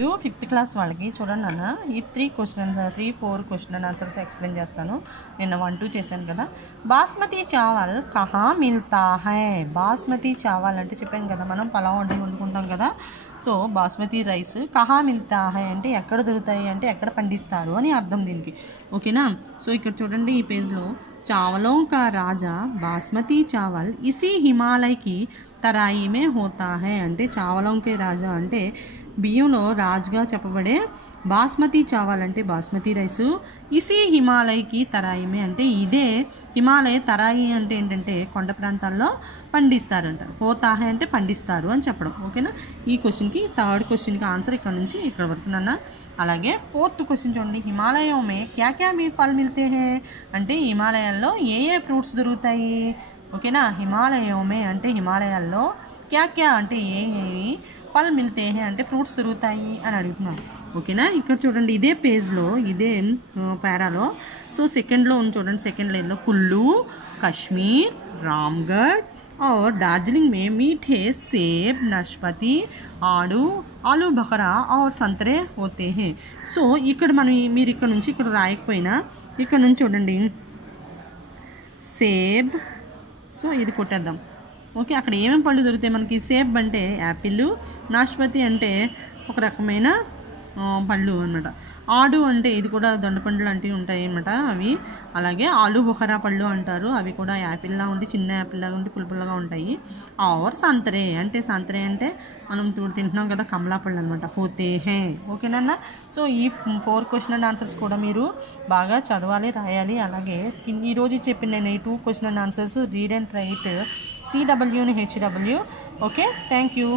You 5th class వాళ్ళకి చూడండి నాన్న ఈ 4 క్వశ్చన్ అండ్ ఆన్సర్స్ ఎక్స్ప్లెయిన్ చేస్తాను. నిన్న 1, 2 చేశాను కదా. బాస్మతి చావల్ కహా మిల్తా హై. బాస్మతి చావల్ అంటే చెప్పాను కదా, మనం పలావ్ వండుకుంటాం కదా. సో బాస్మతి రైస్ కహా మిల్తా హై అంటే ఎక్కడ దొరుకుతాయి అంటే ఎక్కడ పండిస్తారు అని అర్థం దీనికి. ఓకేనా. సో ఇక్కడ చూడండి ఈ పేజ్లో चावलों का राजा बासमती चावल इसी हिमालय की तराई में होता है అంటే చావలం కే రాజా అంటే బియ్యంలో రాజుగా చెప్పబడే బాస్మతి చావల్ అంటే బాస్మతి రైసు ఇసి హిమాలయకి తరాయిమే అంటే ఇదే హిమాలయ తరాయి అంటే ఏంటంటే కొండ ప్రాంతాల్లో పండిస్తారంటారు. హోతా హై అంటే పండిస్తారు అని చెప్పడం. ఓకేనా. ఈ క్వశ్చన్కి 3rd క్వశ్చన్కి ఆన్సర్ ఇక్కడ నుంచి ఇక్కడ వరకు నాన్న. అలాగే 4th క్వశ్చన్ చూడండి, హిమాలయం మే క్యా క్యా మీ ఫల్ మిల్తే హై అంటే హిమాలయాల్లో ఏ ఫ్రూట్స్ దొరుకుతాయి. ఓకేనా. హిమాలయం మే అంటే హిమాలయాల్లో క్యా క్యా అంటే ఏ ఫల్ మిల్తే హై అంటే ఫ్రూట్స్ దొరుకుతాయి అని అడుగుతున్నాను. ఓకేనా. ఇక్కడ చూడండి ఇదే పేజ్లో ఇదే పారాలో సో సెకండ్లో ఉంది చూడండి, సెకండ్ లైన్లో కుల్లు, కశ్మీర్, రామ్గఢ్ और दार्जिलिंग में मीठे सेब, नाशपाती, आलू बखरा और संतरे होते हैं. సో ఇక్కడ మనం మీరు ఇక్కడ నుంచి ఇక్కడ రాయకపోయినా ఇక్కడ నుంచి చూడండి సేబ్. సో ఇది కొట్టేద్దాం. ఓకే. అక్కడ ఏమేమి పళ్ళు దొరుకుతాయి మనకి. సేబ్ అంటే యాపిల్, నాష్పతి అంటే ఒక రకమైన పళ్ళు అనమాట. ఆడు అంటే ఇది కూడా దొండపండ్లు లాంటివి ఉంటాయి అన్నమాట అవి. అలాగే ఆలు బుఖరా పళ్ళు అంటారు, అవి కూడా యాపిల్లా ఉండి చిన్న యాపిల్లాగా ఉండి పులుపులుగా ఉంటాయి. ఆర్ సంతరే అంటే సంతరే అంటే మనం ఇప్పుడు తింటున్నాం కదా కమలా పళ్ళు అనమాట. హోతే హే. ఓకేనన్నా. సో ఈ 4 క్వశ్చన్ అండ్ ఆన్సర్స్ కూడా మీరు బాగా చదవాలి, రాయాలి. అలాగే ఈరోజు చెప్పిన నేను ఈ 2 question and answers read and right CW and HW. Okay. Thank you.